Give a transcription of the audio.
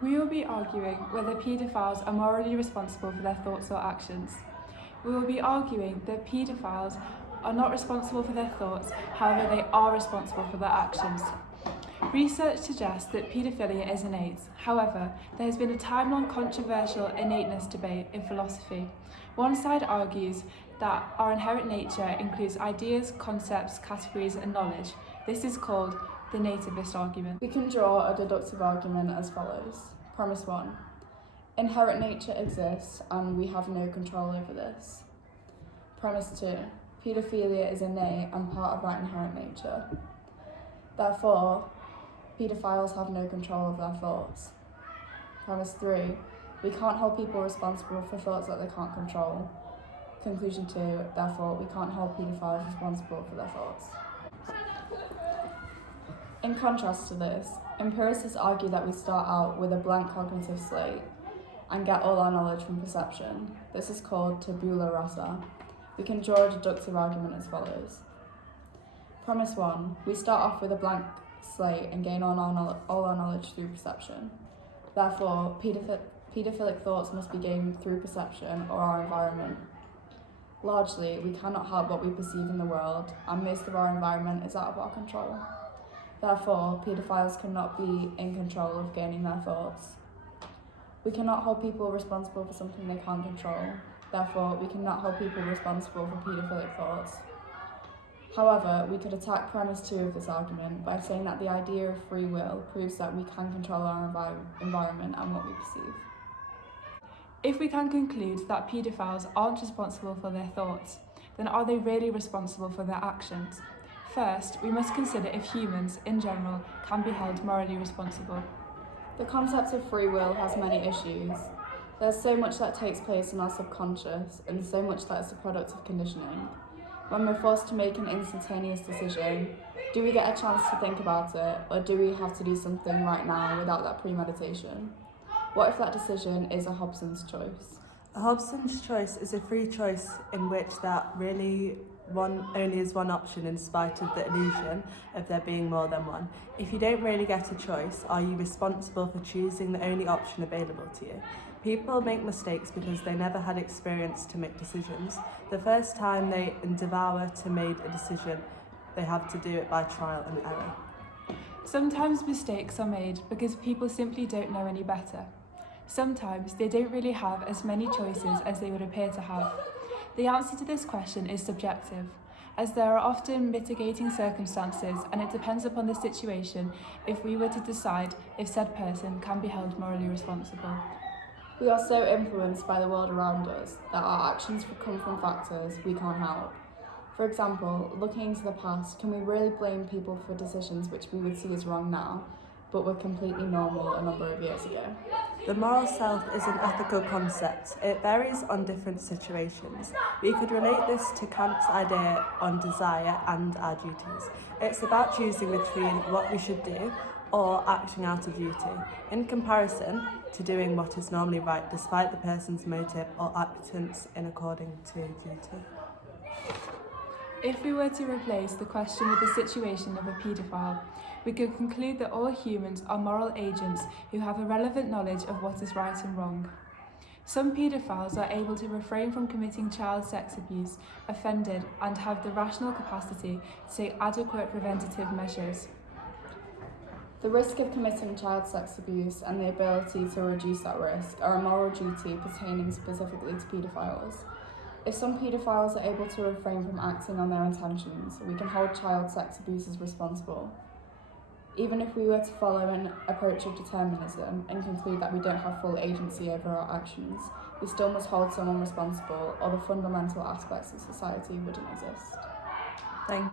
We will be arguing whether paedophiles are morally responsible for their thoughts or actions. We will be arguing that paedophiles are not responsible for their thoughts, however they are responsible for their actions. Research suggests that paedophilia is innate. However, there has been a time-long controversial innateness debate in philosophy. One side argues that our inherent nature includes ideas, concepts, categories and knowledge. This is called the Nativist Argument. We can draw a deductive argument as follows. Premise 1. Inherent nature exists and we have no control over this. Premise 2. Paedophilia is innate and part of that inherent nature. Therefore, paedophiles have no control of their thoughts. Premise 3. We can't hold people responsible for thoughts that they can't control. Conclusion 2. Therefore, we can't hold paedophiles responsible for their thoughts. In contrast to this, empiricists argue that we start out with a blank cognitive slate and get all our knowledge from perception. This is called tabula rasa. We can draw a deductive argument as follows. Premise 1. We start off with a blank slate and gain all our knowledge through perception. Therefore, paedophilic thoughts must be gained through perception or our environment. Largely, we cannot help what we perceive in the world, and most of our environment is out of our control. Therefore, paedophiles cannot be in control of gaining their thoughts. We cannot hold people responsible for something they can't control. Therefore, we cannot hold people responsible for paedophilic thoughts. However, we could attack premise 2 of this argument by saying that the idea of free will proves that we can control our environment and what we perceive. If we can conclude that paedophiles aren't responsible for their thoughts, then are they really responsible for their actions? First, we must consider if humans, in general, can be held morally responsible. The concept of free will has many issues. There's so much that takes place in our subconscious and so much that is the product of conditioning. When we're forced to make an instantaneous decision, do we get a chance to think about it, or do we have to do something right now without that premeditation? What if that decision is a Hobsons choice? A Hobsons choice is a free choice in which that really only is one option in spite of the illusion of there being more than one. If you don't really get a choice, are you responsible for choosing the only option available to you? People make mistakes because they never had experience to make decisions. The first time they endeavour to make a decision, they have to do it by trial and error. Sometimes mistakes are made because people simply don't know any better. Sometimes they don't really have as many choices as they would appear to have. The answer to this question is subjective, as there are often mitigating circumstances and it depends upon the situation if we were to decide if said person can be held morally responsible. We are so influenced by the world around us that our actions come from factors we can't help. For example, looking into the past, can we really blame people for decisions which we would see as wrong now, but were completely normal a number of years ago? The moral self is an ethical concept. It varies on different situations. We could relate this to Kant's idea on desire and our duties. It's about choosing between what we should do or acting out of duty, in comparison to doing what is normally right despite the person's motive or actions in according to duty. If we were to replace the question with the situation of a paedophile, we could conclude that all humans are moral agents who have a relevant knowledge of what is right and wrong. Some paedophiles are able to refrain from committing child sex abuse, offended, and have the rational capacity to take adequate preventative measures. The risk of committing child sex abuse and the ability to reduce that risk are a moral duty pertaining specifically to paedophiles. If some paedophiles are able to refrain from acting on their intentions, we can hold child sex abusers responsible. Even if we were to follow an approach of determinism and conclude that we don't have full agency over our actions, we still must hold someone responsible, or the fundamental aspects of society wouldn't exist. Thank you.